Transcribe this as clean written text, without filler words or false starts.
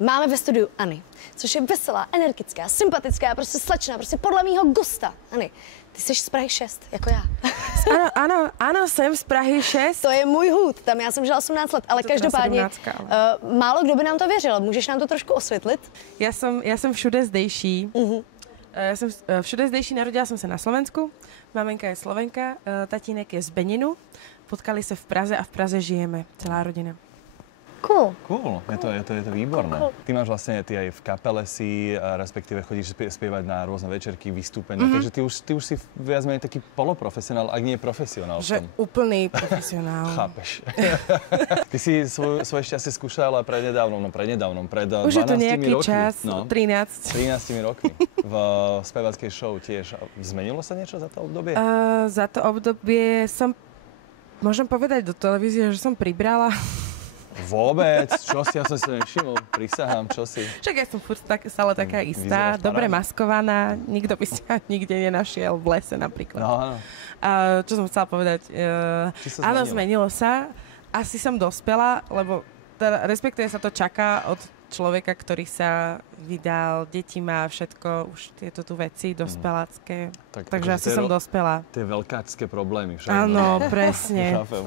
máme ve studiu Ani, což je veselá, energická, sympatická, prostě slečna, prostě podle mýho gusta. Ani, ty jsi z Prahy 6, jako já. Áno, jsem z Prahy 6. To je můj hůd, tam já jsem žila 18 let, ale každopádně málo kdo by nám to věřil. Můžeš nám to trošku osvětlit? Ja som všude zdejší. Ja som všude zdejší, narodila som sa na Slovensku. Maminka je Slovenka, tatínek je z Beninu. Potkali sa v Praze a v Praze žijeme, celá rodina. Cool. Je to výborné. Cool. Ty máš vlastne, ty aj v kapele si, respektíve chodíš spievať na rôzne večerky, vystúpenia, takže ty už si viac menej taký poloprofesionál, ak nie profesionál. Že úplný profesionál. Chápeš. Ty si svoje šťastie skúšala prednedávnom, pred 12 už je to nejaký rokmi. čas, 13 rokmi. V spevackej show tiež. Zmenilo sa niečo za to obdobie? Za to obdobie môžem povedať do televízie, že som pribrala. Vôbec? Čo si? Ja som si to nevšimol. Prisahám, čo si? Však ja som furt stále taká istá, dobre maskovaná. Nikto by sa nikde nenašiel v lese napríklad. No. Čo som chcela povedať? Áno, zmenilo sa. Asi som dospela, lebo respektíve sa to čaká od človeka, ktorý sa vydal, deti má, všetko, už tieto tu veci, dospelácké. Takže asi som dospela. Tie veľkáčské problémy však. Áno, presne. Chápem.